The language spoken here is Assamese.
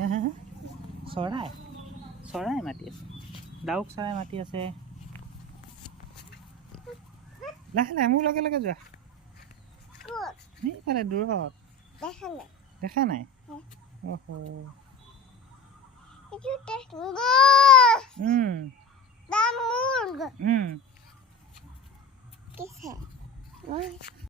চৰাই চৰাই মাতি আছে ডাউক চৰাই মাতি আছে লাহে লাহে মোৰ লগে লগে যোৱা সেইফালে দূৰত দেখা নাই